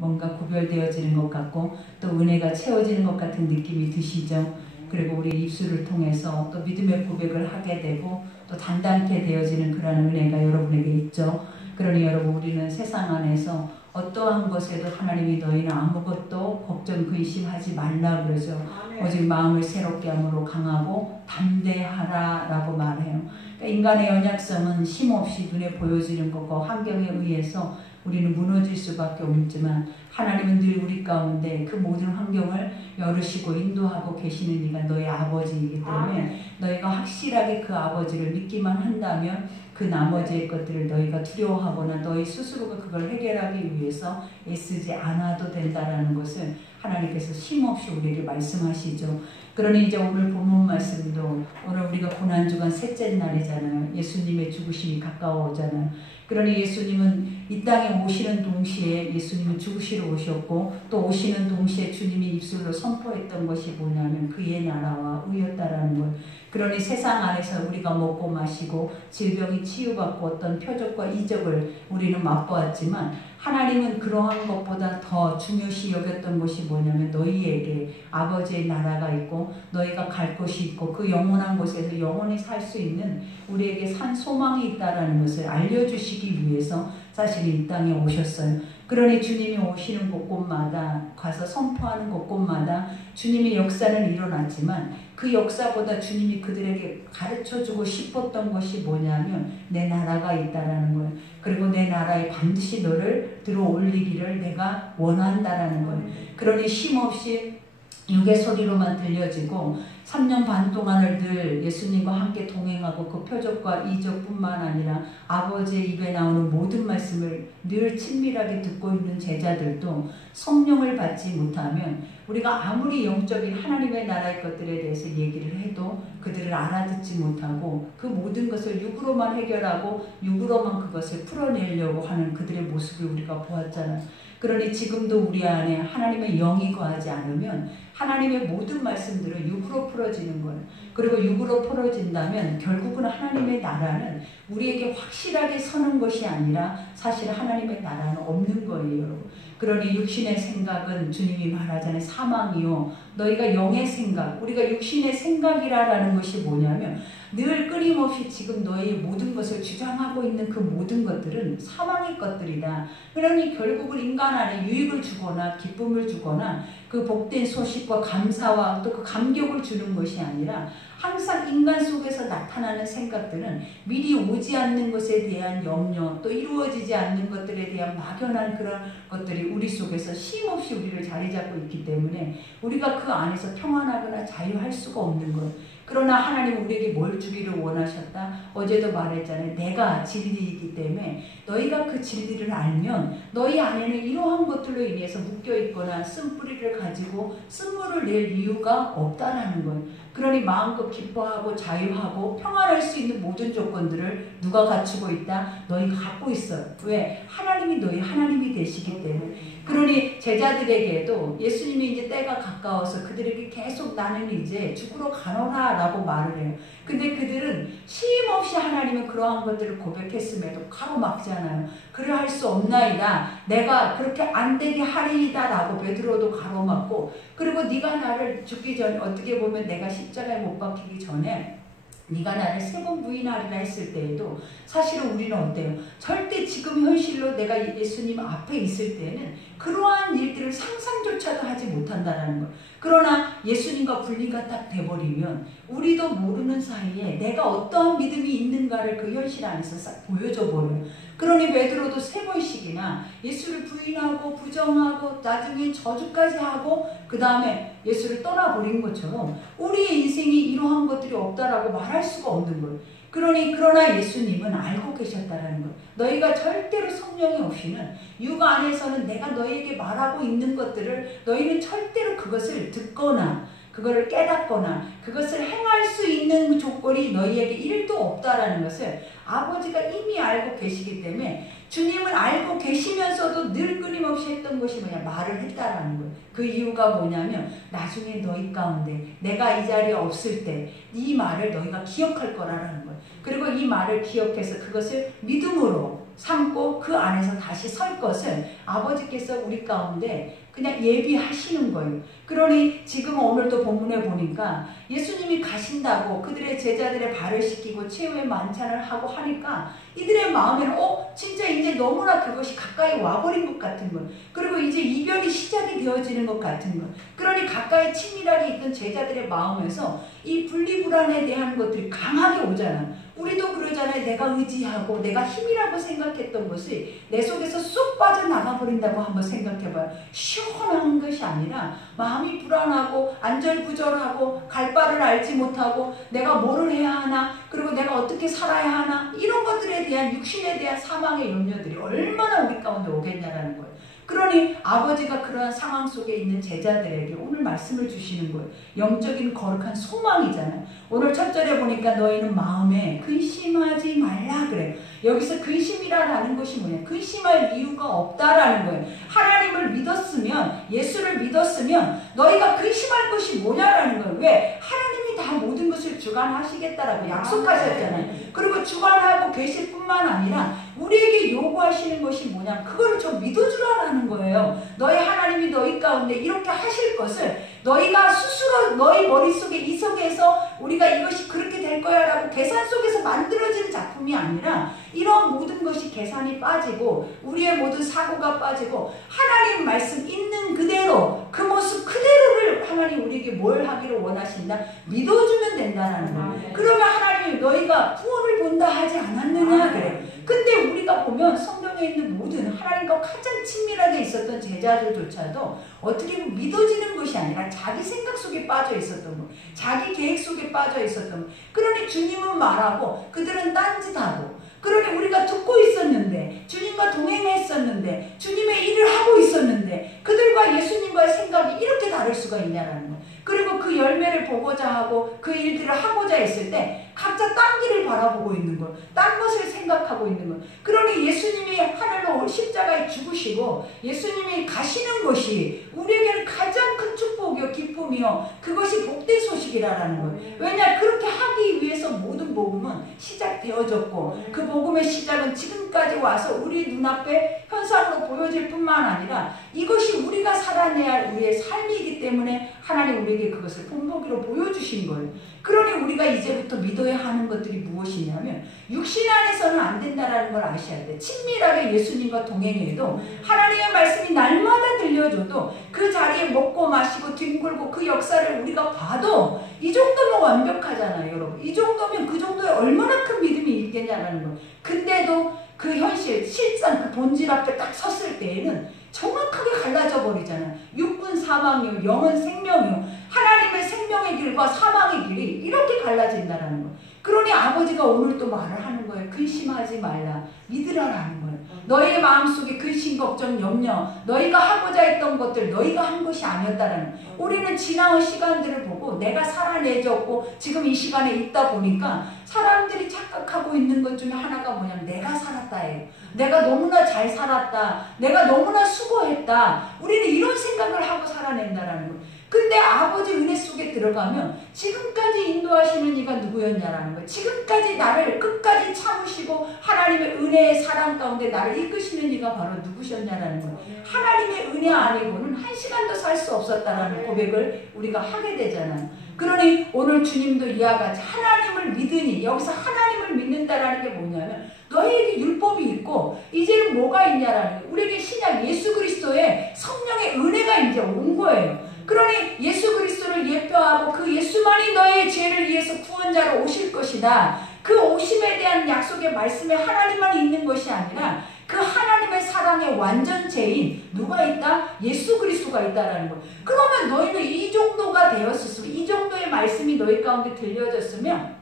뭔가 구별되어지는 것 같고 또 은혜가 채워지는 것 같은 느낌이 드시죠? 그리고 우리 입술을 통해서 또 믿음의 고백을 하게 되고 또 단단케 되어지는 그런 은혜가 여러분에게 있죠. 그러니 여러분, 우리는 세상 안에서 어떠한 것에도 하나님이 너희는 아무것도 걱정 근심하지 말라 그러죠. 오직 마음을 새롭게 함으로 강하고 담대하라 라고 말해요. 그러니까 인간의 연약성은 쉼없이 눈에 보여지는 거고 환경에 의해서 우리는 무너질 수밖에 없지만 하나님은 늘 우리 가운데 그 모든 환경을 열으시고 인도하고 계시는 이가 너희 아버지이기 때문에 너희가 확실하게 그 아버지를 믿기만 한다면 그 나머지의 것들을 너희가 두려워하거나 너희 스스로가 그걸 해결하기 위해서 애쓰지 않아도 된다라는 것을 하나님께서 쉼없이 우리에게 말씀하시죠. 그러니 이제 오늘 본문 말씀도 오늘 우리가 고난주간 셋째 날이잖아요. 예수님의 죽으심이 가까워오잖아요. 그러니 예수님은 이 땅에 오시는 동시에 예수님은 죽으시러 오셨고 또 오시는 동시에 주님이 입술로 선포했던 것이 뭐냐면 그의 나라와 의였다라는 것. 그러니 세상 안에서 우리가 먹고 마시고 질병이 치유받고 어떤 표적과 이적을 우리는 맛보았지만 하나님은 그러한 것보다 더 중요시 여겼던 것이 뭐냐면 너희에게 아버지의 나라가 있고 너희가 갈 곳이 있고 그 영원한 곳에서 영원히 살 수 있는 우리에게 산 소망이 있다는 것을 알려주시기 위해서 사실 이 땅에 오셨어요. 그러니 주님이 오시는 곳곳마다 가서 선포하는 곳곳마다 주님의 역사는 일어났지만 그 역사보다 주님이 그들에게 가르쳐주고 싶었던 것이 뭐냐면 내 나라가 있다라는 거예요. 그리고 내 나라에 반드시 너를 들어올리기를 내가 원한다라는 거예요. 그러니 쉼없이 육의 소리로만 들려지고 3년 반 동안을 늘 예수님과 함께 동행하고 그 표적과 이적뿐만 아니라 아버지의 입에 나오는 모든 말씀을 늘 친밀하게 듣고 있는 제자들도 성령을 받지 못하면 우리가 아무리 영적인 하나님의 나라의 것들에 대해서 얘기를 해도 그들을 알아듣지 못하고 그 모든 것을 육으로만 해결하고 육으로만 그것을 풀어내려고 하는 그들의 모습을 우리가 보았잖아요. 그러니 지금도 우리 안에 하나님의 영이 거하지 않으면 하나님의 모든 말씀들은 육으로 풀어지는 거예요. 그리고 육으로 풀어진다면 결국은 하나님의 나라는 우리에게 확실하게 서는 것이 아니라 사실 하나님의 나라는 없는 거예요. 그러니 육신의 생각은 주님이 말하자면 사망이요. 너희가 영의 생각, 우리가 육신의 생각이라는 것이 뭐냐면 늘 끊임없이 지금 너희의 모든 것을 주장하고 있는 그 모든 것들은 사망의 것들이다. 그러니 결국은 인간 안에 유익을 주거나 기쁨을 주거나 그 복된 소식과 감사와 또 그 감격을 주는 것이 아니라 항상 인간 속에서 나타나는 생각들은 미리 오지 않는 것에 대한 염려, 또 이루어지지 않는 것들에 대한 막연한 그런 것들이 우리 속에서 쉼없이 우리를 자리 잡고 있기 때문에 우리가 그 안에서 평안하거나 자유할 수가 없는 것. 그러나 하나님은 우리에게 뭘 주기를 원하셨다? 어제도 말했잖아요. 내가 진리이기 때문에 너희가 그 진리를 알면 너희 안에는 이러한 것들로 인해서 묶여있거나 쓴뿌리를 가지고 쓴물을 낼 이유가 없다라는 거예요. 그러니 마음껏 기뻐하고 자유하고 평안할 수 있는 모든 조건들을 누가 갖추고 있다? 너희가 갖고 있어요. 왜? 하나님이 너희 하나님이 되시기 때문에. 그러니 제자들에게도 예수님이 이제 때가 가까워서 그들에게 계속 나는 이제 죽으러 가노라 라고 말을 해요. 근데 그들은 쉼없이 하나님은 그러한 것들을 고백했음에도 가로막잖아요. 그래 할 수 없나이다. 내가 그렇게 안 되게 하리이다 라고 베드로도 가로막고, 그리고 네가 나를 죽기 전에 어떻게 보면 내가 십자가에 못 박히기 전에 네가 나를 3번 부인하리라 했을 때에도 사실은 우리는 어때요? 절대 지금 현실로 내가 예수님 앞에 있을 때는 그러한 일들을 상상조차도 하지 못한다는 거예요. 그러나 예수님과 분리가 딱 돼버리면 우리도 모르는 사이에 내가 어떠한 믿음이 있는가를 그 현실 안에서 싹 보여줘 버려요. 그러니 베드로도 3번씩이나 예수를 부인하고 부정하고 나중에 저주까지 하고 그 다음에 예수를 떠나버린 것처럼 우리의 인생이 이러한 것들이 없다라고 말할 수가 없는 거예요. 그러나 예수님은 알고 계셨다라는 거예요. 너희가 절대로 성령이 없이는 육 안에서는 내가 너희에게 말하고 있는 것들을 너희는 절대로 그것을 듣거나 그거를 깨닫거나 그것을 행할 수 있는 조건이 너희에게 1도 없다라는 것을 아버지가 이미 알고 계시기 때문에 주님은 알고 계시면서도 늘 끊임없이 했던 것이 뭐냐? 말을 했다라는 거예요. 그 이유가 뭐냐면 나중에 너희 가운데 내가 이 자리에 없을 때 이 말을 너희가 기억할 거라는 거예요. 그리고 이 말을 기억해서 그것을 믿음으로 삼고 그 안에서 다시 설 것을 아버지께서 우리 가운데 그냥 예비하시는 거예요. 그러니 지금 오늘도 본문에 보니까 예수님이 가신다고 그들의 제자들의 발을 씻기고 최후의 만찬을 하고 하니까 이들의 마음에는 진짜 이제 너무나 그것이 가까이 와버린 것 같은 것, 그리고 이제 이별이 시작이 되어지는 것 같은 것. 그러니 가까이 친밀하게 있던 제자들의 마음에서 이 분리불안에 대한 것들이 강하게 오잖아. 우리도 그러잖아요. 내가 의지하고 내가 힘이라고 생각했던 것이 내 속에서 쏙 빠져나가 버린다고 한번 생각해봐요. 시원한 것이 아니라 마음이 불안하고 안절부절하고 갈 바를 알지 못하고 내가 뭐를 해야 하나, 그리고 내가 어떻게 살아야 하나, 이런 것들에 대한 육신에 대한 사망의 염려들이 얼마나 우리 가운데 오겠냐라는 거예요. 그러니 아버지가 그러한 상황 속에 있는 제자들에게 오늘 말씀을 주시는 거예요. 영적인 거룩한 소망이잖아요. 오늘 첫 절에 보니까 너희는 마음에 근심하지 말라 그래요. 여기서 근심이라는 것이 뭐냐? 근심할 이유가 없다라는 거예요. 하나님을 믿었으면, 예수를 믿었으면 너희가 근심할 것이 뭐냐라는 거예요. 왜? 하나님이 다 모든 것을 주관하시겠다라고 약속하셨잖아요. 그리고 주관하고 계실 뿐만 아니라 우리에게 요구하시는 것이 뭐냐? 그거를 좀 믿어주라는 거예요. 너희 하나님이 너희 가운데 이렇게 하실 것을 너희가 스스로 너희 머릿속에 이성에서 우리가 이것이 그렇게 될 거야 라고 계산 속에서 만들어지는 작품이 아니라 이런 모든 것이 계산이 빠지고 우리의 모든 사고가 빠지고 하나님 말씀 있는 그대로 그 모습 그대로를 하나님 우리에게 뭘 하기를 원하신다? 믿어주면 된다는 거예요. 그러면 하나님이 너희가 구원을 본다 하지 않았느냐 그래요. 근데 우리가 보면 성경에 있는 모든 하나님과 가장 친밀하게 있었던 제자들조차도 어떻게 보면 믿어지는 것이 아니라 자기 생각 속에 빠져 있었던 것, 자기 계획 속에 빠져 있었던 것. 그러니 주님은 말하고 그들은 딴짓하고, 그러니 우리가 듣고 있었는데 주님과 동행했었는데 주님의 일을 하고 있었는데 그들과 예수님과의 생각이 이렇게 다를 수가 있냐라는 거예요. 그리고 그 열매를 보고자 하고 그 일들을 하고자 했을 때 각자 딴 길을 바라보고 있는 것, 딴 것을 생각하고 있는 것. 그러니 예수님이 하늘로 십자가에 죽으시고 예수님이 가시는 것이 우리에게는 가장 큰 축복이요 기쁨이요 그것이 복된 소식이라는 거예요. 왜냐? 그렇게 하기 위해서 모든 복음은 시작되어졌고 그 복음의 시작은 지금까지 와서 우리 눈앞에 현상으로 보여질 뿐만 아니라 이것이 우리가 살아내야 할 우리의 삶이기 때문에 하나님 우리에게 그것을 본보기로 보여주신 거예요. 그러니 우리가 이제부터 믿어야 하는 것들이 무엇이냐면 육신 안에서는 안 된다는 걸 아셔야 돼. 친밀하게 예수님과 동행해도 하나님의 말씀이 날마다 들려줘도 그 자리에 먹고 마시고 뒹굴고 그 역사를 우리가 봐도 이 정도면 완벽하잖아요 여러분. 이 정도면 그 정도에 얼마나 큰 믿음이 있겠냐는 거예요. 근데도 그 현실, 실상 그 본질 앞에 딱 섰을 때에는 정확하게 갈라져 버리잖아요. 육은 사망이요 영은 생명이요. 하나님의 생명의 길과 사망의 길이 이렇게 갈라진다는 거예요. 그러니 아버지가 오늘 또 말을 하는 거예요. 근심하지 말라. 믿으라라는 거예요. 너희의 마음속에 근심, 걱정, 염려, 너희가 하고자 했던 것들 너희가 한 것이 아니었다라는 거예요. 우리는 지나온 시간들을 보고 내가 살아내졌고 지금 이 시간에 있다 보니까 사람들이 착각하고 있는 것 중에 하나가 뭐냐면 내가 살았다예요. 내가 너무나 잘 살았다. 내가 너무나 수고했다. 우리는 이런 생각을 하고 살아낸다라는 거예요. 근데 아버지 은혜 속에 들어가면 지금까지 인도하시는 이가 누구였냐라는 거예요. 지금까지 나를 끝까지 참으시고 하나님의 은혜의 사랑 가운데 나를 이끄시는 이가 바로 누구셨냐라는 거예요. 하나님의 은혜 아니고는 한 시간도 살 수 없었다라는 고백을 우리가 하게 되잖아요. 그러니 오늘 주님도 이와 같이 하나님을 믿으니, 여기서 하나님을 믿는다라는 게 뭐냐면 너희에게 율법이 있고 이제는 뭐가 있냐라는 거예요. 우리에게 신약 예수 그리스도의 성령의 은혜가 이제 온 거예요. 그러니 예수 그리스도를 예표하고 그 예수만이 너의 죄를 위해서 구원자로 오실 것이다. 그 오심에 대한 약속의 말씀에 하나님만 있는 것이 아니라 그 하나님의 사랑의 완전체인 누가 있다? 예수 그리스도가 있다라는 거예요. 그러면 너희는 이 정도가 되었으면, 이 정도의 말씀이 너희 가운데 들려졌으면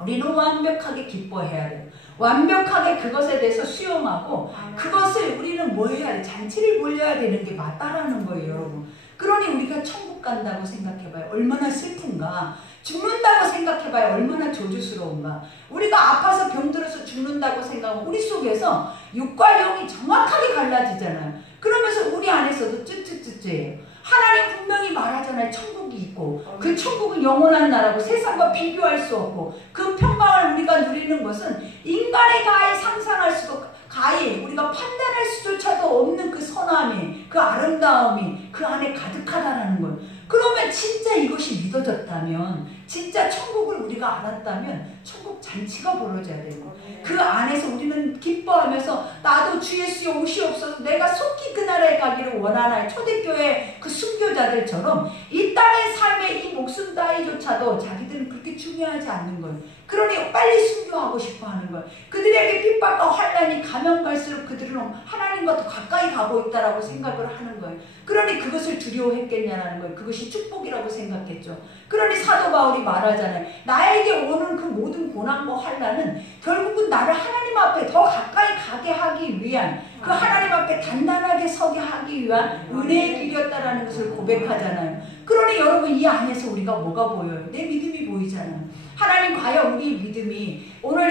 우리는 완벽하게 기뻐해야 돼요. 완벽하게 그것에 대해서 수용하고 그것을 우리는 뭐 해야 돼? 잔치를 벌려야 되는 게 맞다라는 거예요, 여러분. 그러니 우리가 천국 간다고 생각해봐요. 얼마나 슬픈가. 죽는다고 생각해봐요. 얼마나 조주스러운가. 우리가 아파서 병들어서 죽는다고 생각하면 우리 속에서 육과 영이 정확하게 갈라지잖아요. 그러면서 우리 안에서도 쯔쯔쯔쯔예요. 하나님 분명히 말하잖아요. 천국이 있고 그 천국은 영원한 나라고 세상과 비교할 수 없고 그 평강을 우리가 누리는 것은 인간의 가에 상상할 수도 가히 우리가 판단할 수조차도 없는 그 선함이, 그 아름다움이 그 안에 가득하다라는 걸. 그러면 진짜 이것이 믿어졌다면, 진짜 천국을 우리가 알았다면 천국 잔치가 벌어져야 되고, 그 안에서 우리는 기뻐하면서 나도 주 예수여 오시옵소서, 내가 속히 그 나라에 가기를 원하나이. 초대교회 그 순교자들처럼 이 땅의 삶의 이 목숨 따위조차도 자기들은 그렇게 중요하지 않는 거예요. 그러니 빨리 순교하고 싶어 하는 거예요. 그들에게 핍박과 환난이 가면 갈수록 그들은 하나님과 더 가까이 가고 있다라고 생각을 하는 거예요. 그러니 그것을 두려워했겠냐라는 거예요. 그것이 축복이라고 생각했죠. 그러니 사도 바울이 말하잖아요. 나에게 오는 그 모든 고난과 환난은 결국은 나를 하나님 앞에 더 가까이 가게 하기 위한, 그 하나님 앞에 단단하게 서게 하기 위한 은혜의 길이었다라는 것을 고백하잖아요. 그러니 여러분, 이 안에서 우리가 뭐가 보여요? 내 믿음이 보이잖아요. 하나님, 과연 우리의 믿음이 오늘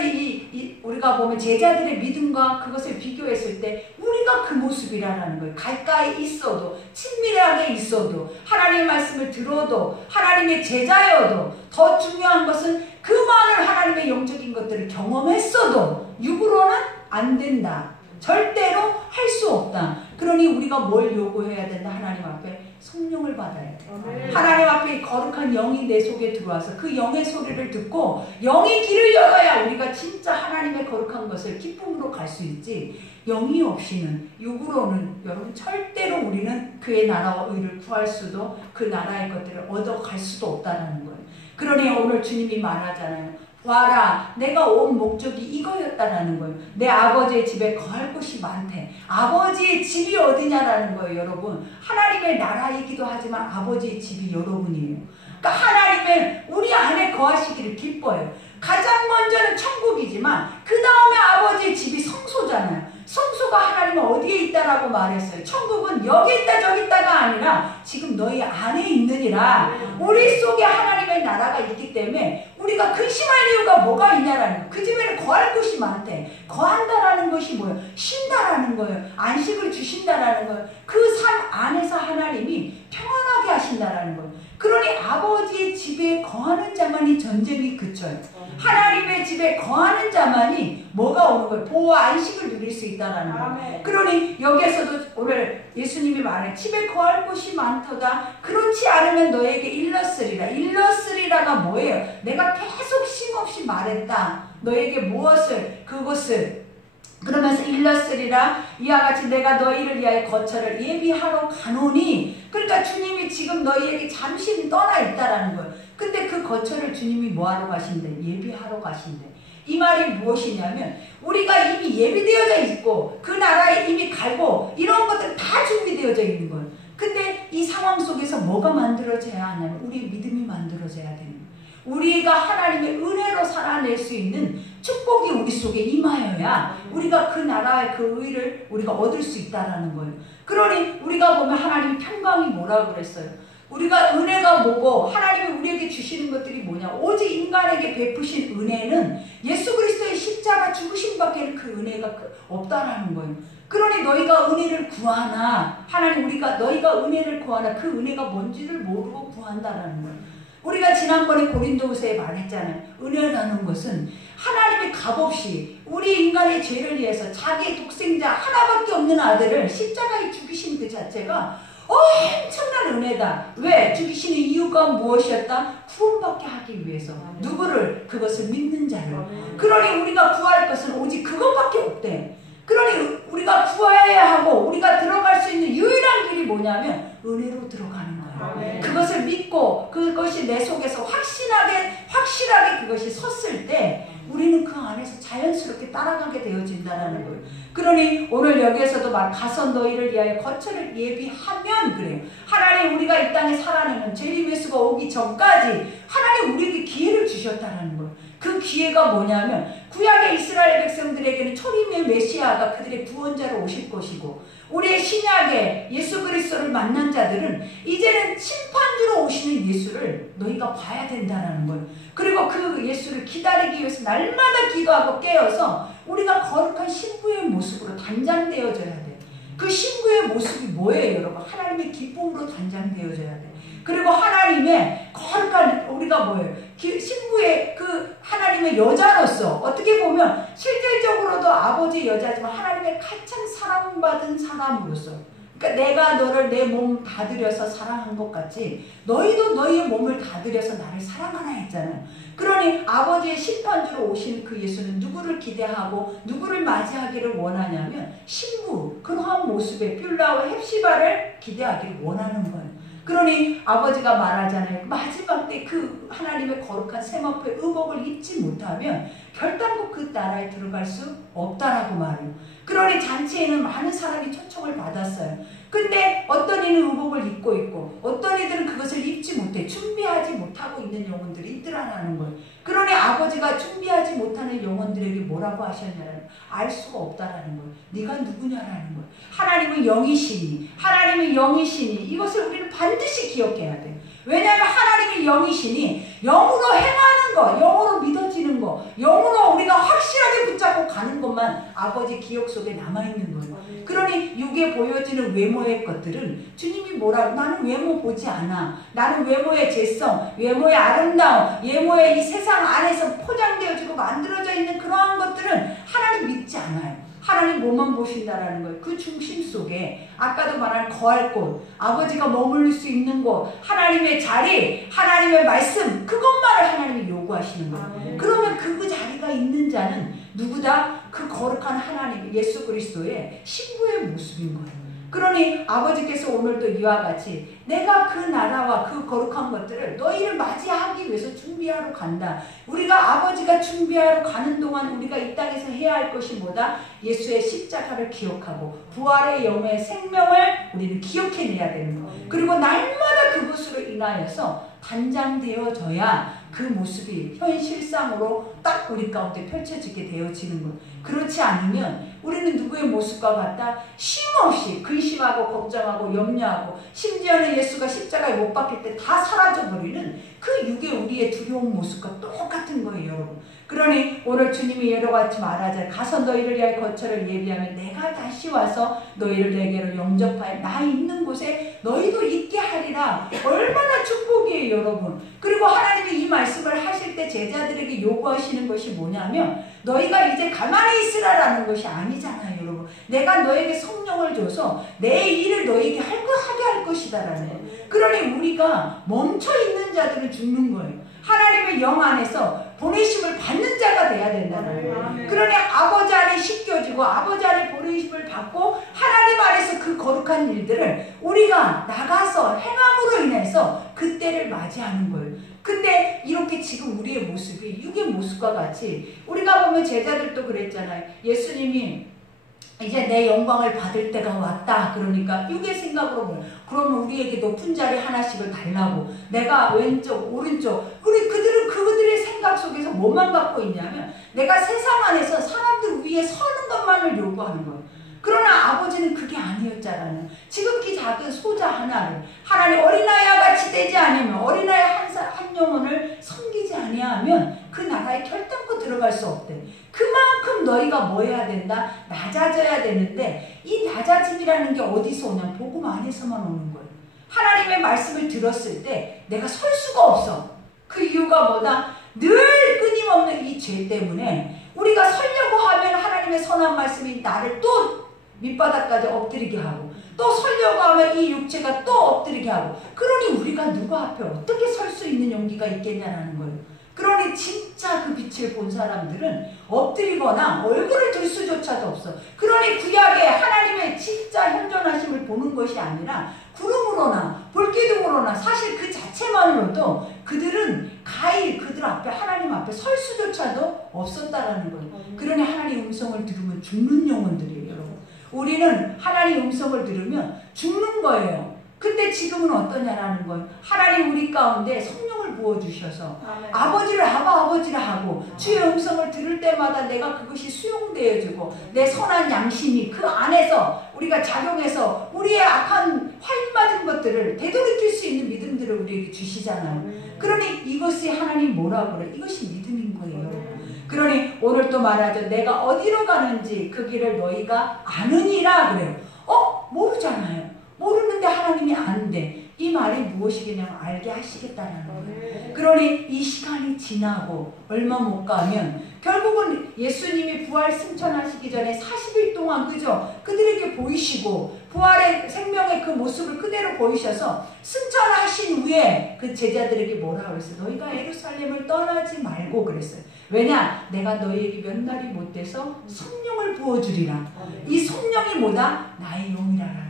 우리가 보면 제자들의 믿음과 그것을 비교했을 때 우리가 그 모습이라는 거예요. 가까이 있어도, 친밀하게 있어도, 하나님의 말씀을 들어도, 하나님의 제자여도, 더 중요한 것은 그 많은 하나님의 영적인 것들을 경험했어도 육으로는 안 된다. 절대로 할 수 없다. 그러니 우리가 뭘 요구해야 된다? 하나님 앞에 성령을 받아야 돼. 하나님 앞에 거룩한 영이 내 속에 들어와서 그 영의 소리를 듣고 영의 길을 열어야 우리가 진짜 하나님의 거룩한 것을 기쁨으로 갈 수 있지, 영이 없이는, 육으로는 여러분 절대로 우리는 그의 나라와 의를 구할 수도, 그 나라의 것들을 얻어갈 수도 없다는 거예요. 그러니 오늘 주님이 말하잖아요. 봐라, 내가 온 목적이 이거였다라는 거예요. 내 아버지의 집에 거할 곳이 많대. 아버지의 집이 어디냐라는 거예요, 여러분. 하나님의 나라이기도 하지만 아버지의 집이 여러분이에요. 그러니까 하나님은 우리 안에 거하시기를 기뻐요. 가장 먼저는 천국이지만 그 다음에 아버지의 집이 성소잖아요. 성소가 하나님은 어디에 있다라고 말했어요. 천국은 여기 있다 저기 있다가 아니라 지금 너희 안에 있느니라. 우리 속에 하나님의 나라가 있기 때문에 우리가 근심할 이유가 뭐가 있냐라는 거예요. 그 집에는 거할 곳이 많대. 거한다라는 것이 뭐예요? 쉰다라는 거예요. 안식을 주신다라는 거예요. 그 삶 안에서 하나님이 평안하게 하신다라는 거예요. 그러니 아버지의 집에 거하는 자만이 전쟁이 그쳐요. 하나님의 집에 거하는 자만이 뭐가 오는 거예요? 보호와 안식을 누릴 수 있다라는 거예요. 그러니 여기에서도 오늘 예수님이 말해, 집에 거할 곳이 많도다. 그렇지 않으면 너에게 일렀으리라. 일렀으리라가 뭐예요? 내가 계속 쉼없이 말했다. 너에게 무엇을, 그것을 그러면서 일렀으리라. 이와 같이 내가 너희를 위하여 거처를 예비하러 가노니. 그러니까 주님이 지금 너희에게 잠시 떠나 있다라는 거예요. 근데 그 거처를 주님이 뭐하러 가신대? 예비하러 가신대. 이 말이 무엇이냐면 우리가 이미 예비되어져 있고 그 나라에 이미 갈고 이런 것들 다 준비되어져 있는 거예요. 근데 이 상황 속에서 뭐가 만들어져야 하냐면 우리 믿음이 만들어져야 되는 거예요. 우리가 하나님의 은혜로 살아낼 수 있는 축복이 우리 속에 임하여야 우리가 그 나라의 그 의를 우리가 얻을 수 있다라는 거예요. 그러니 우리가 보면 하나님 평강이 뭐라고 그랬어요? 우리가 은혜가 뭐고 하나님이 우리에게 주시는 것들이 뭐냐? 오직 인간에게 베푸신 은혜는 예수 그리스도의 십자가 죽으심밖에는 그 은혜가 없다라는 거예요. 그러니 너희가 은혜를 구하나, 하나님 우리가 너희가 은혜를 구하나 그 은혜가 뭔지를 모르고 구한다라는 거예요. 우리가 지난번에 고린도후서에 말했잖아요. 은혜라는 것은 하나님이 값없이 우리 인간의 죄를 위해서 자기의 독생자 하나밖에 없는 아들을 십자가에 죽이신 그 자체가 엄청난 은혜다. 왜? 죽이시는 이유가 무엇이었다? 구원받게 하기 위해서. 누구를? 그것을 믿는 자를. 그러니 우리가 구할 것은 오직 그것밖에 없대. 그러니 우리가 구해야 하고 우리가 들어갈 수 있는 유일한 길이 뭐냐면 은혜로 들어가는 거예요. 그것을 믿고 그것이 내 속에서 확실하게 그것이 섰을 때 우리는 그 안에서 자연스럽게 따라가게 되어진다는 거예요. 그러니 오늘 여기에서도 가서 너희를 위하여 거처를 예비하면 그래요. 하나님 우리가 이 땅에 살아내면 재림 예수가 오기 전까지 하나님 우리에게 기회를 주셨다는 거예요. 그 기회가 뭐냐면 구약의 이스라엘 백성들에게는 초림의 메시아가 그들의 구원자로 오실 것이고 우리의 신약의 예수 그리스도를 만난 자들은 이제는 심판주로 오시는 예수를 너희가 봐야 된다는 거예요. 그리고 그 예수를 기다리기 위해서 날마다 기도하고 깨어서 우리가 거룩한 신부의 모습으로 단장되어져야 돼. 그 신부의 모습이 뭐예요, 여러분? 하나님의 기쁨으로 단장되어져야 돼. 그리고 하나님의 거룩한 우리가 뭐예요? 신부의 그 하나님 하나님의 여자로서 어떻게 보면 실질적으로도 아버지의 여자지만 하나님의 가장 사랑받은 사람으로서, 그러니까 내가 너를 내 몸 다 들여서 사랑한 것 같이 너희도 너희의 몸을 다 들여서 나를 사랑하나 했잖아요. 그러니 아버지의 심판주로 오신 그 예수는 누구를 기대하고 누구를 맞이하기를 원하냐면 신부, 그러한 모습의 뷸라와 헵시바를 기대하기를 원하는 거예요. 그러니 아버지가 말하잖아요. 마지막 때 그 하나님의 거룩한 세마포의 의복을 입지 못하면 결단코 그 나라에 들어갈 수 없다라고 말해요. 그러니 잔치에는 많은 사람이 초청을 받았어요. 근데 어떤 이는 의복을 입고 있고 어떤 이들은 그것을 입지 못해 준비하지 못하고 있는 영혼들이 있더라는 거예요. 그러니 아버지가 준비하지 못하는 영혼들에게 뭐라고 하셨냐면 알 수가 없다라는 거예요. 네가 누구냐라는 거예요. 하나님은 영이시니, 하나님은 영이시니, 이것을 우리는 반드시 기억해야 돼요. 왜냐하면 하나님의 영이시니 영으로 행하는 거, 영으로 믿어지는 거, 영으로 우리가 확실하게 붙잡고 가는 것만 아버지 기억 속에 남아있는 거예요. 그러니 육에 보여지는 외모의 것들은 주님이 뭐라고, 나는 외모 보지 않아. 나는 외모의 재성, 외모의 아름다움, 외모의 이 세상 안에서 포장되어지고 만들어져 있는 그러한 것들은 하나님 믿지 않아요. 하나님 뭐만 보신다라는 거예요. 그 중심 속에 아까도 말한 거할 곳, 아버지가 머무를 수 있는 곳, 하나님의 자리, 하나님의 말씀, 그것만을 하나님이 요구하시는 거예요. 그러면 그 자리가 있는 자는 누구다? 그 거룩한 하나님 예수 그리스도의 신부의 모습인 거예요. 그러니 아버지께서 오늘도 이와 같이 내가 그 나라와 그 거룩한 것들을 너희를 맞이하기 위해서 준비하러 간다. 우리가 아버지가 준비하러 가는 동안 우리가 이 땅에서 해야 할 것이 뭐다? 예수의 십자가를 기억하고 부활의 영의 생명을 우리는 기억해내야 되는 거예요. 그리고 날마다 그것으로 인하여서 단장되어져야 그 모습이 현실상으로 딱 우리 가운데 펼쳐지게 되어지는 거예요. 그렇지 않으면 우리는 누구의 모습과 같다? 쉼없이 근심하고 걱정하고 염려하고 심지어는 예수가 십자가에 못 박힐 때 다 사라져버리는 그 육의 우리의 두려운 모습과 똑같은 거예요, 여러분. 그러니 오늘 주님이 여러 가지 말하자. 가서 너희를 위하여 거처를 예비하면 내가 다시 와서 너희를 내게로 영접하여 나 있는 곳에 너희도 있게 하리라. 얼마나 축복이에요, 여러분. 그리고 하나님이 이 말씀을 하실 때 제자들에게 요구하시는 것이 뭐냐면 너희가 이제 가만히 있으라라는 것이 아니잖아요, 여러분. 내가 너에게 성령을 줘서 내 일을 너에게 하게 할 것이다라는 거예요. 그러니 우리가 멈춰있는 자들은 죽는 거예요. 하나님의 영 안에서 보내심을 받는 자가 돼야 된다는 거예요. 그러니 아버지 안에 씻겨지고 아버지 안에 보내심을 받고 하나님 안에서 그 거룩한 일들을 우리가 나가서 행함으로 인해서 그때를 맞이하는 거예요. 근데 이렇게 지금 우리의 모습이 육의 모습과 같이 우리가 보면 제자들도 그랬잖아요. 예수님이 이제 내 영광을 받을 때가 왔다. 그러니까 육의 생각으로 보면 그러면 우리에게 높은 자리 하나씩을 달라고 내가 왼쪽 오른쪽 그들의 생각 속에서 뭐만 갖고 있냐면 내가 세상 안에서 사람들 위에 서는 것만을 요구하는 거예요. 그러나 아버지는 그게 아니었잖아요. 지극히 작은 소자 하나를 하나님 어린아이와 같이 되지 않으면 어린아이 한 영혼을 섬기지 아니하면 그 나라에 결단코 들어갈 수 없대. 그만큼 너희가 뭐 해야 된다? 낮아져야 되는데 이 낮아짐이라는 게 어디서 오냐면 복음 안에서만 오는 거예요. 하나님의 말씀을 들었을 때 내가 설 수가 없어. 그 이유가 뭐다? 늘 끊임없는 이 죄 때문에 우리가 서려고 하면 하나님의 선한 말씀이 나를 또 밑바닥까지 엎드리게 하고 또 서려고 하면 이 육체가 또 엎드리게 하고 그러니 우리가 누구 앞에 어떻게 설 수 있는 용기가 있겠냐라는 거예요. 그러니 진짜 그 빛을 본 사람들은 엎드리거나 얼굴을 들 수조차도 없어. 그러니 구약에 하나님의 진짜 현존하심을 보는 것이 아니라 구름으로나 불기둥으로나 사실 그 자체만으로도 그들은 가히 그들 앞에 하나님 앞에 설 수조차도 없었다라는 거예요. 그러니 하나님 음성을 들으면 죽는 영혼들이에요, 여러분. 우리는 하나님 음성을 들으면 죽는 거예요. 근데 지금은 어떠냐라는 거예요. 하나님 우리 가운데 성령을 부어주셔서 아버지를 하고 주의 음성을 들을 때마다 내가 그것이 수용되어지고 내 선한 양심이 그 안에서 우리가 작용해서 우리의 악한 화인 맞은 것들을 되돌이킬 수 있는 믿음들을 우리에게 주시잖아요. 그러니 이것이 하나님 뭐라고 그래? 이것이 믿음인 거예요. 그러니 오늘 또 말하죠. 내가 어디로 가는지 그 길을 너희가 아느니라 그래요. 모르잖아요. 모르는데 하나님이 아는데 이 말이 무엇이겠냐면 알게 하시겠다라는 거예요. 그러니 이 시간이 지나고 얼마 못 가면 결국은 예수님이 부활 승천하시기 전에 40일 동안 그죠? 그들에게 보이시고 부활의 생명의 그 모습을 그대로 보이셔서 승천하신 후에 그 제자들에게 뭐라 그랬어요? 너희가 예루살렘을 떠나지 말고 그랬어요. 왜냐? 내가 너희에게 몇 날이 못 돼서 성령을 부어주리라. 이 성령이 뭐다? 나의 영이라라.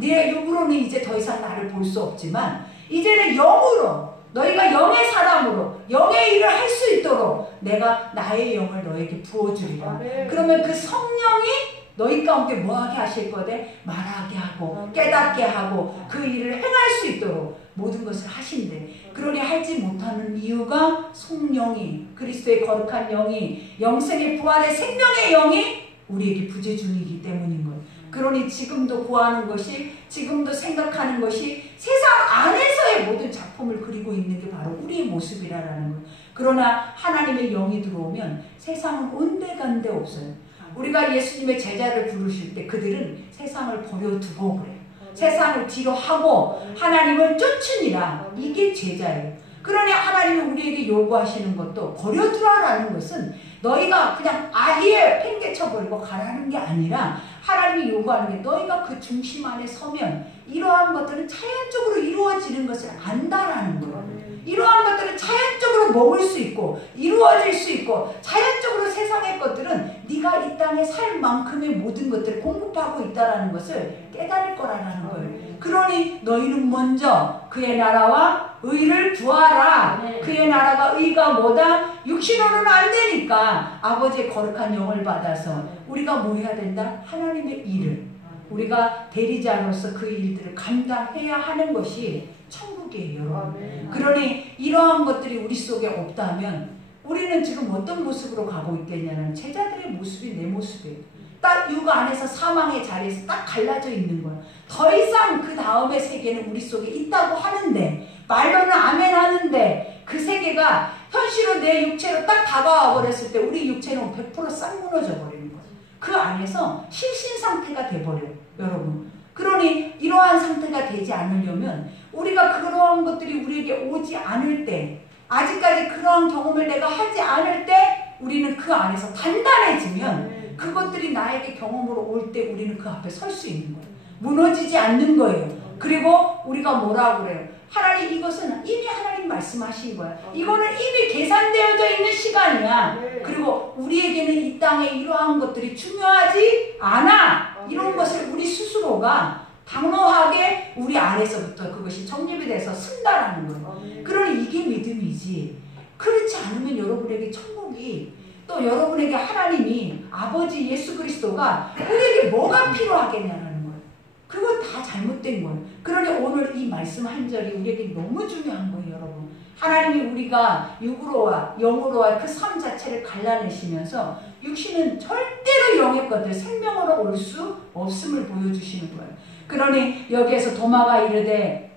네 육으로는 이제 더 이상 나를 볼 수 없지만 이제는 영으로 너희가 영의 사람으로 영의 일을 할 수 있도록 내가 나의 영을 너에게 부어주리라. 그러면 그 성령이 너희 가운데 뭐하게 하실 거대? 말하게 하고 깨닫게 하고 그 일을 행할 수 있도록 모든 것을 하신대. 그러니 하지 못하는 이유가 성령이 그리스도의 거룩한 영이 영생의 부활의 생명의 영이 우리에게 부재 중이기 때문인 거예요. 그러니 지금도 구하는 것이 지금도 생각하는 것이 세상 안에서의 모든 작품을 그리고 있는 게 바로 우리의 모습이라는 거예요. 그러나 하나님의 영이 들어오면 세상은 온데간데 없어요. 우리가 예수님의 제자를 부르실 때 그들은 세상을 버려두고 그래요. 세상을 뒤로 하고 하나님을 쫓으니라. 이게 제자예요. 그러니 하나님이 우리에게 요구하시는 것도 버려두라라는 것은 너희가 그냥 아예 팽개쳐버리고 가라는 게 아니라 하나님이 요구하는 게 너희가 그 중심 안에 서면 이러한 것들은 자연적으로 이루어지는 것을 안다라는 거예요. 이러한 것들은 자연적으로 먹을 수 있고 이루어질 수 있고 자연적으로 세상의 것들은 네가 이 땅에 살 만큼의 모든 것들을 공급하고 있다는 것을 깨달을 거라는 거예요. 그러니 너희는 먼저 그의 나라와 의를 구하라. 그의 나라가 의가 뭐다? 육신으로는 안 되니까 아버지의 거룩한 영을 받아서 우리가 뭐 해야 된다? 하나님의 일을 우리가 대리자로서 그 일들을 감당해야 하는 것이 천국이에요, 여러분. 그러니 이러한 것들이 우리 속에 없다면 우리는 지금 어떤 모습으로 가고 있겠냐는 제자들의 모습이 내 모습이에요. 딱 육 안에서 사망의 자리에서 딱 갈라져 있는 거야. 더 이상 그 다음의 세계는 우리 속에 있다고 하는데 말로는 아멘 하는데 그 세계가 현실로 내 육체로 딱 다가와 버렸을 때 우리 육체는 100% 싹 무너져 버리는 거야. 그 안에서 실신 상태가 돼버려요, 여러분. 그러니 이러한 상태가 되지 않으려면 우리가 그러한 것들이 우리에게 오지 않을 때 아직까지 그러한 경험을 내가 하지 않을 때 우리는 그 안에서 단단해지면 그것들이 나에게 경험으로 올 때 우리는 그 앞에 설 수 있는 거예요. 무너지지 않는 거예요. 그리고 우리가 뭐라고 그래요? 하나님 이것은 이미 하나님 말씀하신 거야. 이거는 이미 계산되어져 있는 시간이야. 그리고 우리에게는 이 땅에 이러한 것들이 중요하지 않아. 이런 것을 우리 스스로가 단호하게 우리 안에서부터 그것이 정립이 돼서 쓴다라는 거예요. 그러니 이게 믿음이지. 그렇지 않으면 여러분에게 천국이 또 여러분에게 하나님이 아버지 예수 그리스도가 우리에게 뭐가 필요하겠냐는 거예요. 그건 다 잘못된 거예요. 그러니 오늘 이 말씀 한 절이 우리에게 너무 중요한 거예요, 여러분. 하나님이 우리가 육으로와 영으로와 그 삶 자체를 갈라내시면서 육신은 절대로 영의 것들 생명으로 올 수 없음을 보여주시는 거예요. 그러니 여기에서 도마가 이르되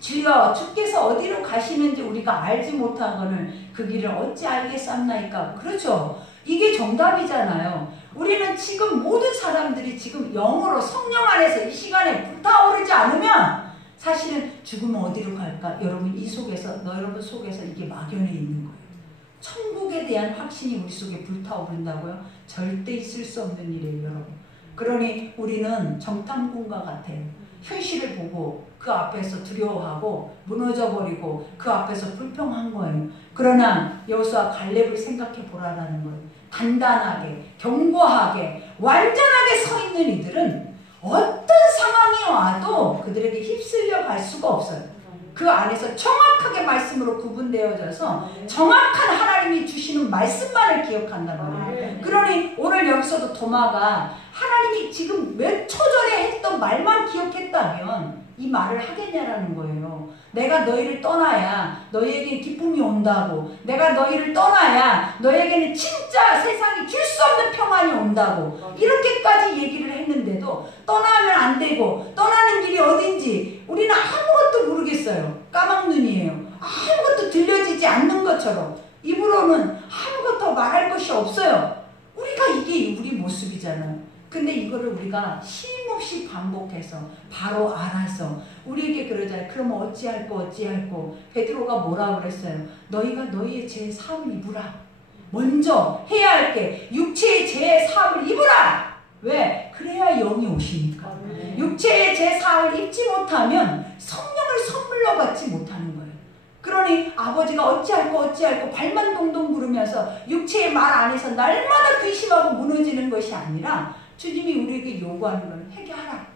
주여 주께서 어디로 가시는지 우리가 알지 못하거늘 그 길을 어찌 알겠사옵나이까. 그렇죠. 이게 정답이잖아요. 우리는 지금 모든 사람들이 지금 영으로 성령 안에서 이 시간에 불타오르지 않으면 사실은 죽으면 어디로 갈까? 여러분 이 속에서 여러분 속에서 이게 막연해 있는 거예요. 천국에 대한 확신이 우리 속에 불타오른다고요? 절대 있을 수 없는 일이에요, 여러분. 그러니 우리는 정탐꾼과 같아요. 현실을 보고 그 앞에서 두려워하고 무너져버리고 그 앞에서 불평한 거예요. 그러나 여호수아 갈렙을 생각해 보라라는 거예요. 단단하게 견고하게 완전하게 서 있는 이들은 어떤 상황이 와도 그들에게 휩쓸려 갈 수가 없어요. 그 안에서 정확하게 말씀으로 구분되어져서 정확한 하나님이 주시는 말씀만을 기억한단 말이에요. 그러니 오늘 여기서도 도마가 하나님이 지금 몇 초 전에 했던 말만 기억했다면 이 말을 하겠냐라는 거예요. 내가 너희를 떠나야 너희에게 기쁨이 온다고. 내가 너희를 떠나야 너희에게는 진짜 세상이 줄 수 없는 평안이 온다고. 이렇게까지 얘기를 했는데도 떠나면 안 되고 떠나는 길이 어딘지 우리는 아무것도 모르겠어요. 까막눈이에요. 아무것도 들려지지 않는 것처럼 입으로는 아무것도 말할 것이 없어요. 우리가 이게 우리 모습이잖아요. 근데 이거를 우리가 끊임없이 반복해서 바로 알아서 우리에게 그러잖아요. 그러면 어찌할꼬 베드로가 뭐라 그랬어요? 너희가 너희의 죄의 사함을 입으라. 먼저 해야 할 게 육체의 죄의 사함을 입으라. 왜? 그래야 영이 오시니까. 육체의 죄 사함을 입지 못하면 성령을 선물로 받지 못하는 거예요. 그러니 아버지가 어찌할꼬 발만 동동 구르면서 육체의 말 안에서 날마다 근심하고 무너지는 것이 아니라 주님이 우리에게 요구하는 건 회개하라.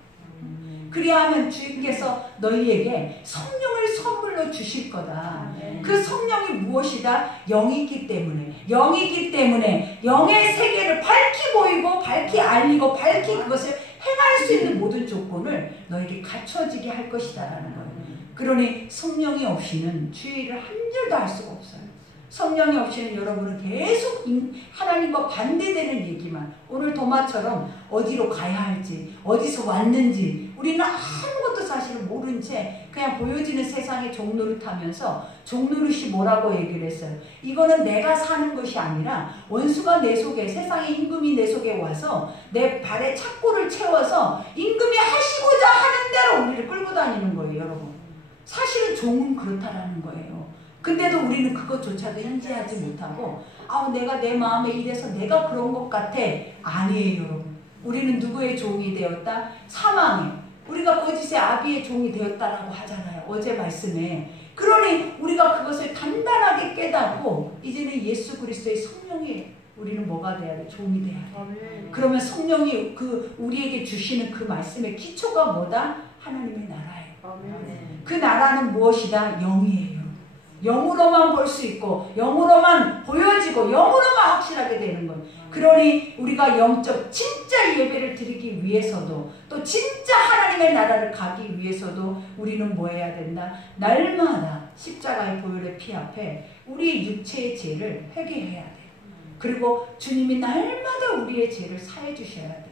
그리하면 주님께서 너희에게 성령을 선물로 주실 거다. 그 성령이 무엇이다? 영이기 때문에 영의 세계를 밝히 보이고 밝히 알리고 밝히 그것을 행할 수 있는 모든 조건을 너에게 갖춰지게 할 것이다 라는 거예요. 그러니 성령이 없이는 주의 일을 한 줄도 할 수가 없어요. 성령이 없이는 여러분은 계속 하나님과 반대되는 얘기만, 오늘 도마처럼 어디로 가야 할지, 어디서 왔는지 우리는 아무것도 사실은 모른 채 그냥 보여지는 세상의 종노릇하면서 종노릇이 뭐라고 얘기를 했어요. 이거는 내가 사는 것이 아니라 원수가 내 속에, 세상의 임금이 내 속에 와서 내 발에 착고를 채워서 임금이 하시고자 하는 대로 우리를 끌고 다니는 거예요. 여러분, 사실은 종은 그렇다라는 거예요. 근데도 우리는 그것조차도 인지하지 못하고 내가 내 마음에 이래서 내가 그런 것 같아. 아니에요, 여러분. 우리는 누구의 종이 되었다? 사망의, 우리가 거짓의 아비의 종이 되었다라고 하잖아요. 어제 말씀에. 그러니 우리가 그것을 단단하게 깨닫고 이제는 예수 그리스도의 성령이 우리는 뭐가 돼야 돼? 종이 돼야 돼. 그러면 성령이 우리에게 주시는 그 말씀의 기초가 뭐다? 하나님의 나라예요. 그 나라는 무엇이다? 영이에요. 영으로만 볼 수 있고 영으로만 보여지고 영으로만 확실하게 되는 것. 그러니 우리가 영적 진짜 예배를 드리기 위해서도 또 진짜 하나님의 나라를 가기 위해서도 우리는 뭐 해야 된다? 날마다 십자가의 보혈의 피 앞에 우리 육체의 죄를 회개해야 돼. 그리고 주님이 날마다 우리의 죄를 사해 주셔야 돼.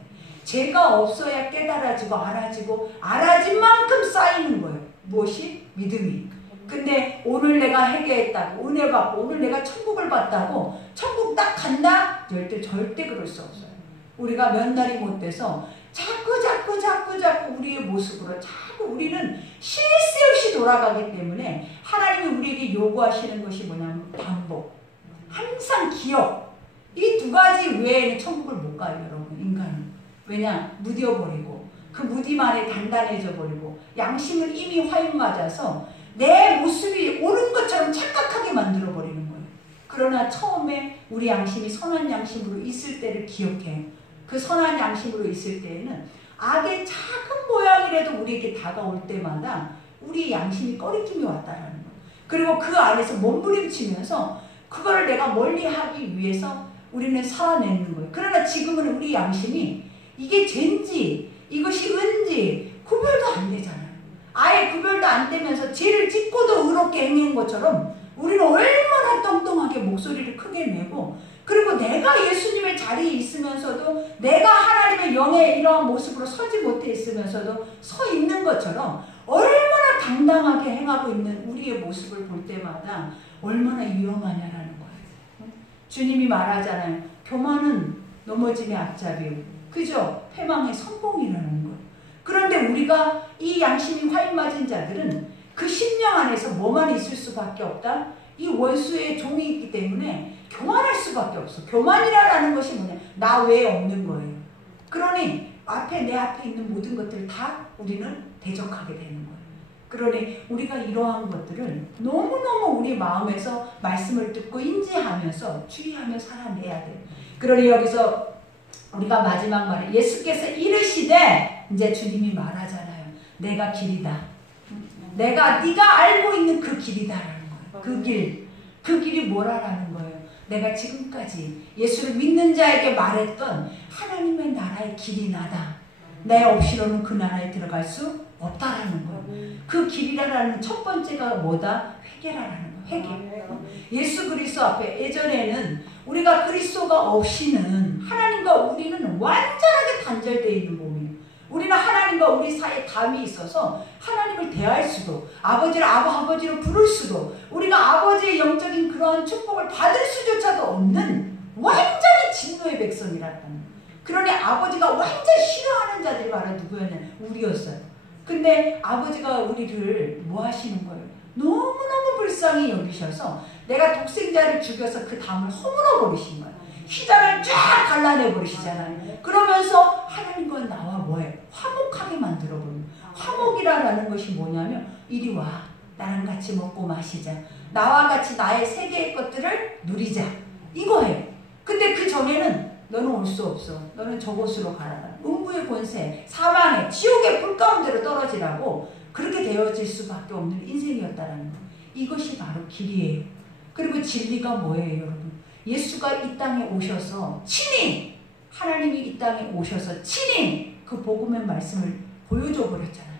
죄가 없어야 깨달아지고 알아진 만큼 쌓이는 거예요. 무엇이? 믿음이. 근데 오늘 내가 회개했다고 은혜 받고 오늘 내가 천국을 봤다고 천국 딱 간다? 절대 그럴 수 없어요. 우리가 몇 날이 못 돼서 자꾸 우리의 모습으로 자꾸 우리는 쉴 새 없이 돌아가기 때문에 하나님이 우리에게 요구하시는 것이 뭐냐면 반복, 항상 기억. 이 두 가지 외에는 천국을 못 가요, 여러분. 인간은. 왜냐? 무뎌버리고 그 무딤 안에 단단해져 버리고 양심은 이미 화인 맞아서 내 모습이 옳은 것처럼 착각하게 만들어버리는 거예요. 그러나 처음에 우리 양심이 선한 양심으로 있을 때를 기억해요. 그 선한 양심으로 있을 때에는 악의 작은 모양이라도 우리에게 다가올 때마다 우리 양심이 꺼리낌이 왔다라는 거예요. 그리고 그 안에서 몸부림치면서 그걸 내가 멀리하기 위해서 우리는 살아내는 거예요. 그러나 지금은 우리 양심이 이게 죄인지 이것이 은지 구별도 안 되잖아요. 아예 구별도 안 되면서 죄를 짓고도 의롭게 행한 것처럼 우리는 얼마나 떵떵하게 목소리를 크게 내고, 그리고 내가 예수님의 자리에 있으면서도 내가 하나님의 영의 이러한 모습으로 서지 못해 있으면서도 서 있는 것처럼 얼마나 당당하게 행하고 있는 우리의 모습을 볼 때마다 얼마나 위험하냐라는 거예요. 주님이 말하잖아요. 교만은 넘어짐의 앞잡이요, 그죠? 패망의 선봉이라는 거예요. 그런데 우리가 이 양심이 화인 맞은 자들은 그 심령 안에서 뭐만 있을 수밖에 없다? 이 원수의 종이 있기 때문에 교만할 수밖에 없어. 교만이라는 것이 뭐냐? 나 외에 없는 거예요. 그러니 내 앞에 있는 모든 것들을 다 우리는 대적하게 되는 거예요. 그러니 우리가 이러한 것들을 너무너무 우리 마음에서 말씀을 듣고 인지하면서 주의하며 살아내야 돼요. 그러니 여기서 우리가 마지막 말에 예수께서 이르시되, 이제 주님이 말하잖아요. 내가 길이다. 네가 알고 있는 그 길이다라는 거예요. 그 길이 뭐라라는 거예요. 내가 지금까지 예수를 믿는 자에게 말했던 하나님의 나라의 길이 나다. 내 없이로는 그 나라에 들어갈 수 없다라는 거예요. 그 길이라는 첫 번째가 뭐다? 회개라는 거예요. 회개. 예수 그리스도 앞에, 예전에는 우리가 그리스도가 없이는 하나님과 우리는 완전하게 단절되어 있는 몸이에요. 우리는 하나님과 우리 사이에 담이 있어서 하나님을 대할 수도, 아버지를 아버지로 부를 수도, 우리가 아버지의 영적인 그러한 축복을 받을 수조차도 없는 완전히 진노의 백성이라는 거예요. 그러니 아버지가 완전 싫어하는 자들이 바로 누구였냐? 우리였어요. 근데 아버지가 우리를 뭐 하시는 거예요? 너무너무 불쌍히 여기셔서 내가 독생자를 죽여서 그 담을 허물어 버리신 거예요. 휘장을 쫙 갈라내 버리시잖아요. 그러면서 하나님과 나와 뭐예요? 화목하게 만들어 버려요. 화목이라는 것이 뭐냐면 이리 와, 나랑 같이 먹고 마시자, 나와 같이 나의 세계의 것들을 누리자, 이거예요. 근데 그 전에는 너는 올 수 없어, 너는 저곳으로 가라, 음부의 권세, 사망의 지옥의 불 가운데로 떨어지라고 그렇게 되어질 수밖에 없는 인생이었다라는 거. 이것이 바로 길이에요. 그리고 진리가 뭐예요, 여러분? 예수가 이 땅에 오셔서 친히, 하나님이 이 땅에 오셔서 친히 그 복음의 말씀을 보여줘 버렸잖아요.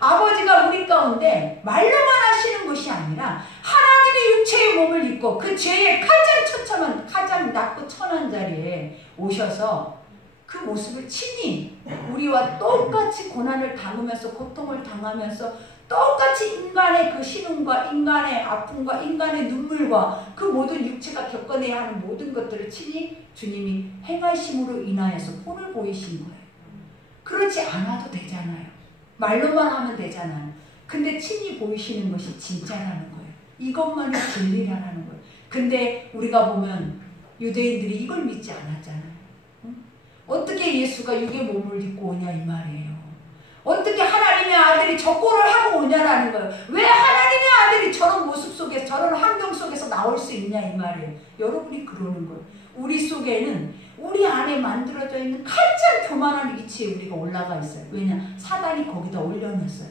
아버지가 우리 가운데 말로만 하시는 것이 아니라 하나님의 육체의 몸을 입고 그 죄의 가장 처참한, 가장 낮고 천한 자리에 오셔서 그 모습을 친히 우리와 똑같이 고난을 당하면서, 고통을 당하면서, 똑같이 인간의 그 신음과 인간의 아픔과 인간의 눈물과 그 모든 육체가 겪어내야 하는 모든 것들을 친히 주님이 행하심으로 인하여서 본을 보이신 거예요. 그렇지 않아도 되잖아요. 말로만 하면 되잖아요. 근데 친히 보이시는 것이 진짜라는 거예요. 이것만이 진리라는 거예요. 근데 우리가 보면 유대인들이 이걸 믿지 않았잖아요. 응? 어떻게 예수가 육의 몸을 입고 오냐 이 말이에요. 어떻게 하나님의 아들이 적고를 하고 오냐라는 거예요. 왜 하나님의 아들이 저런 모습 속에서, 저런 환경 속에서 나올 수 있냐 이 말이에요. 여러분이 그러는 거예요. 우리 속에는, 우리 안에 만들어져 있는 가장 교만한 위치에 우리가 올라가 있어요. 왜냐? 사단이 거기다 올려놨어요.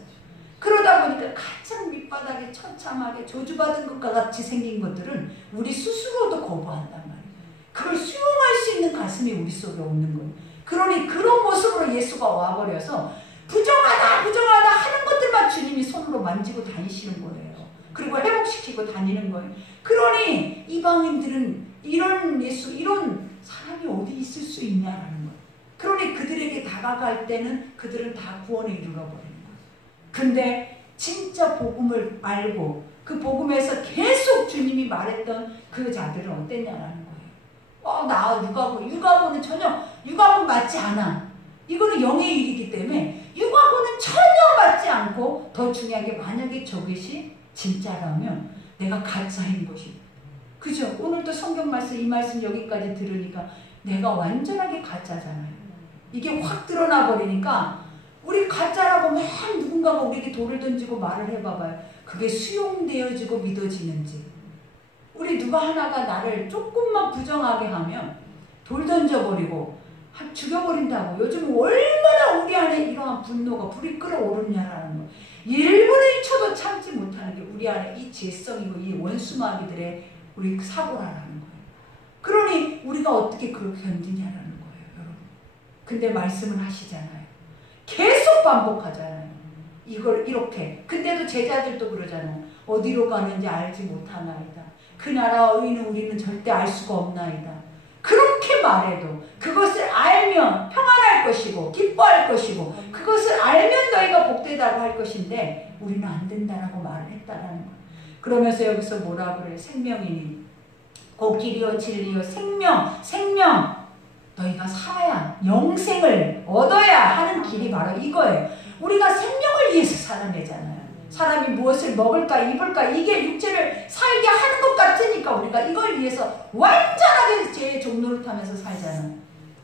그러다 보니까 가장 밑바닥에 처참하게 저주받은 것과 같이 생긴 것들은 우리 스스로도 거부한단 말이에요. 그걸 수용할 수 있는 가슴이 우리 속에 없는 거예요. 그러니 그런 모습으로 예수가 와버려서 부정하다 부정하다 하는 것들만 주님이 손으로 만지고 다니시는 거예요. 그리고 회복시키고 다니는 거예요. 그러니 이방인들은 이런 예수, 이런 사람이 어디 있을 수 있냐라는 거예요. 그러니 그들에게 다가갈 때는 그들은 다 구원에 이르러버리는 거예요. 근데 진짜 복음을 알고 그 복음에서 계속 주님이 말했던 그 자들은 어땠냐라는 거예요. 나 육아고는 전혀 육아고 맞지 않아. 이거는 영의 일이기 때문에 육아고는 전혀 맞지 않고, 더 중요한 게 만약에 저것이 진짜라면 내가 가짜인 것이, 그죠? 오늘도 성경 말씀, 이 말씀 여기까지 들으니까 내가 완전하게 가짜잖아요. 이게 확 드러나 버리니까 우리 가짜라고 막 누군가가 우리에게 돌을 던지고 말을 해봐봐요. 그게 수용되어지고 믿어지는지. 우리 누가 하나가 나를 조금만 부정하게 하면 돌 던져버리고 죽여버린다고. 요즘 얼마나 우리 안에 이러한 분노가, 불이 끓어오르냐라는 거. 1분의 1초도 참지 못하는 게 우리 안에 이 죄성이고 이 원수마귀들의 우리 사고라는 거예요. 그러니 우리가 어떻게 그걸 견디냐라는 거예요, 여러분. 근데 말씀을 하시잖아요. 계속 반복하잖아요. 이걸 이렇게. 근데도 제자들도 그러잖아요. 어디로 가는지 알지 못하나이다. 그 나라와 의는 우리는 절대 알 수가 없나이다. 그렇게 말해도 그것을 알면 평안할 것이고 기뻐할 것이고, 그것을 알면 너희가 복되다고 할 것인데 우리는 안 된다라고 말을 했다라는 거예요. 그러면서 여기서 뭐라 그래요? 생명이니 곧 길이요 진리요 생명 너희가 살아야, 영생을 얻어야 하는 길이 바로 이거예요. 우리가 생명을 위해서 살아내잖아요. 사람이 무엇을 먹을까 입을까 이게 육체를 살게 하는 것 같으니까 우리가 이걸 위해서 완전하게 죄의 종로를 타면서 살잖아요.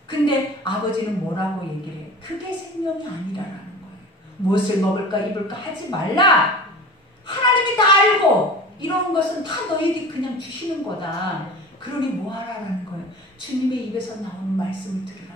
근데 아버지는 뭐라고 얘기를 해요? 그게 생명이 아니라는 거예요. 무엇을 먹을까 입을까 하지 말라. 하나님이 다 알고 이런 것은 다 너희들이 그냥 주시는 거다. 그러니 뭐하라는 거예요? 주님의 입에서 나오는 말씀을 들으라.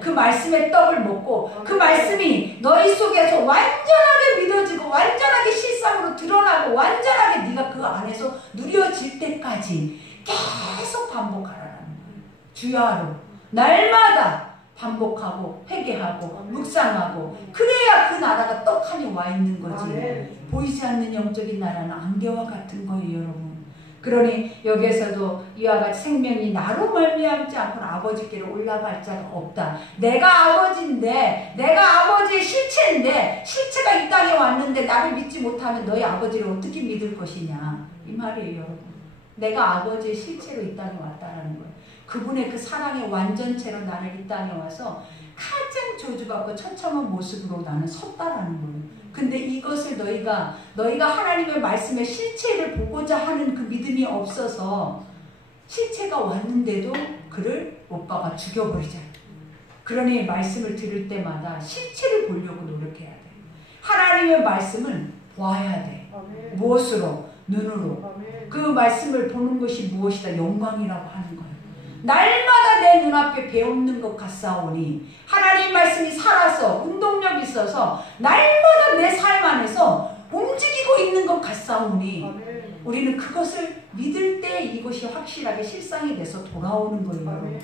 그 말씀의 떡을 먹고 그 말씀이 너희 속에서 완전하게 믿어지고 완전하게 실상으로 드러나고 완전하게 네가 그 안에서 누려질 때까지 계속 반복하라는 거예요. 주야로 날마다 반복하고 회개하고 묵상하고, 그래야 그 나라가 떡하니 와 있는 거지. 보이지 않는 영적인 나라는 안개와 같은 거예요, 여러분. 그러니 여기에서도 이와 같이 생명이 나로 말미암지 않고는 아버지께로 올라갈 자가 없다. 내가 아버지인데, 내가 아버지의 실체인데, 실체가 이 땅에 왔는데 나를 믿지 못하면 너희 아버지를 어떻게 믿을 것이냐 이 말이에요, 여러분. 내가 아버지의 실체로 이 땅에 왔다라는 거예요. 그분의 그 사랑의 완전체로 나를 이 땅에 와서 가장 저주받고 처참한 모습으로 나는 섰다라는 거예요. 근데 이것을 너희가 하나님의 말씀의 실체를 보고자 하는 그 믿음이 없어서 실체가 왔는데도 그를 오빠가 죽여버리자. 그러니 말씀을 들을 때마다 실체를 보려고 노력해야 돼. 하나님의 말씀은 보아야 돼. 아멘. 무엇으로? 눈으로. 아멘. 그 말씀을 보는 것이 무엇이다? 영광이라고 하는 거예요. 날마다 내 눈앞에 배우는 것 같사오니 하나님 말씀이 살아서 운동력 있어서 날마다 내 삶 안에서 움직이고 있는 것 같사오니 아멘. 우리는 그것을 믿을 때 이것이 확실하게 실상이 돼서 돌아오는 거예요. 아멘.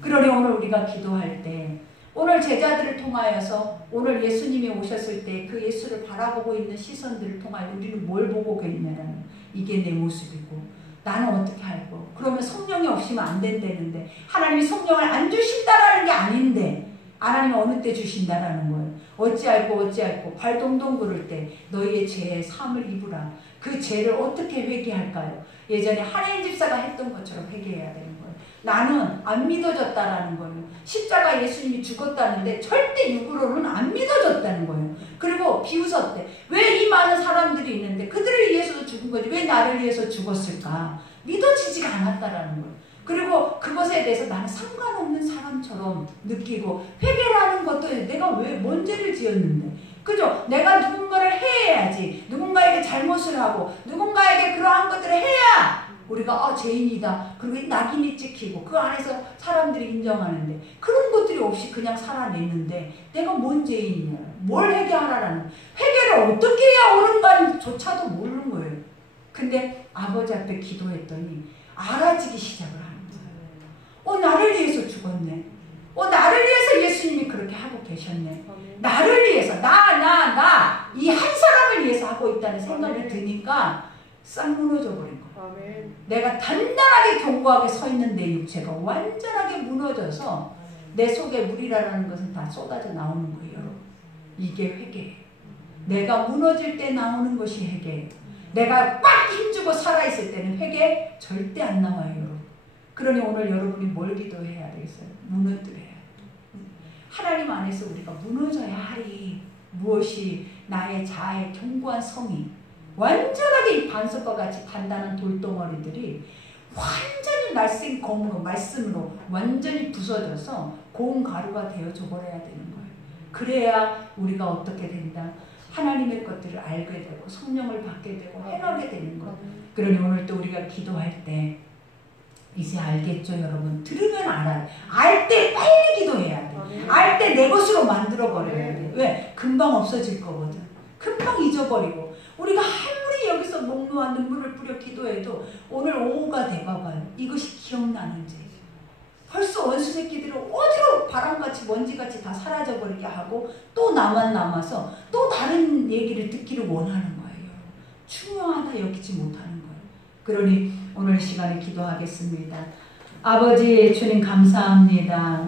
그러니 오늘 우리가 기도할 때 오늘 제자들을 통하여서 오늘 예수님이 오셨을 때 그 예수를 바라보고 있는 시선들을 통하여 우리는 뭘 보고 있냐면 이게 내 모습이고 나는 어떻게 할고 그러면 성령이 없이면 안 된다는데 하나님이 성령을 안 주신다라는 게 아닌데 하나님이 어느 때 주신다라는 거예요. 어찌할꼬 발 동동 구를 때 너희의 죄의 사함을 입으라. 그 죄를 어떻게 회개할까요? 예전에 한인 집사가 했던 것처럼 회개해야 되는 거예요. 나는 안 믿어졌다라는 거예요. 십자가 예수님이 죽었다는데 절대 육으로는 안 믿어졌다는 거예요. 그리고 비웃었대. 왜 이 많은 사람들이 있는데 그들을 위해서도 죽은 거지 왜 나를 위해서 죽었을까? 믿어지지가 않았다라는 거예요. 그리고 그것에 대해서 나는 상관없는 사람처럼 느끼고 회개라는 것도 내가 왜 뭔 죄를 지었는데 그죠? 내가 누군가를 해야지 누군가에게 잘못을 하고 누군가에게 그러한 것들을 해야 우리가 죄인이다. 그리고 낙인이 찍히고 그 안에서 사람들이 인정하는데 그런 것들이 없이 그냥 살아냈는데 내가 뭔 죄인이냐. 뭘 회개하라는 회개를 어떻게 해야 옳은가조차도 모르는 거예요. 근데 아버지 앞에 기도했더니 알아지기 시작을 하는 거예요. 나를 위해서 죽었네. 나를 위해서 예수님이 그렇게 하고 계셨네. 나를 위해서 나 이 한 사람을 위해서 하고 있다는 생각이 드니까 싹 무너져 버린 거예요. 아멘. 내가 단단하게 견고하게 서 있는 내 육체가 완전하게 무너져서 내 속에 물이라는 것은 다 쏟아져 나오는 거예요. 여러분. 이게 회개예요. 내가 무너질 때 나오는 것이 회개예요. 내가 꽉 힘주고 살아있을 때는 회개 절대 안 나와요. 여러분. 그러니 오늘 여러분이 뭘 기도해야 되겠어요? 무너뜨려야 하나님 안에서 우리가 무너져야 하리. 무엇이 나의 자아의 견고한 성이 완전하게 이 반석과 같이 단단한 돌덩어리들이 완전히 날쌘 검으로 말씀으로 완전히 부서져서 고운 가루가 되어져 버려야 되는 거예요. 그래야 우리가 어떻게 된다? 하나님의 것들을 알게 되고 성령을 받게 되고 행하게 되는 거예요. 그러니 오늘 또 우리가 기도할 때 이제 알겠죠 여러분? 들으면 알아요. 알 때 빨리 기도해야 돼. 알 때 내 것으로 만들어 버려야 돼. 왜? 금방 없어질 거거든. 금방 잊어버리고 우리가 아무리 여기서 목놓아 눈물을 뿌려 기도해도 오늘 오후가 돼봐봐요. 이것이 기억나는지. 벌써 원수 새끼들은 어디로 바람같이 먼지같이 다 사라져버리게 하고 또 나만 남아서 또 다른 얘기를 듣기를 원하는 거예요. 중요하다 여기지 못하는 거예요. 그러니 오늘 시간에 기도하겠습니다. 아버지 주님 감사합니다.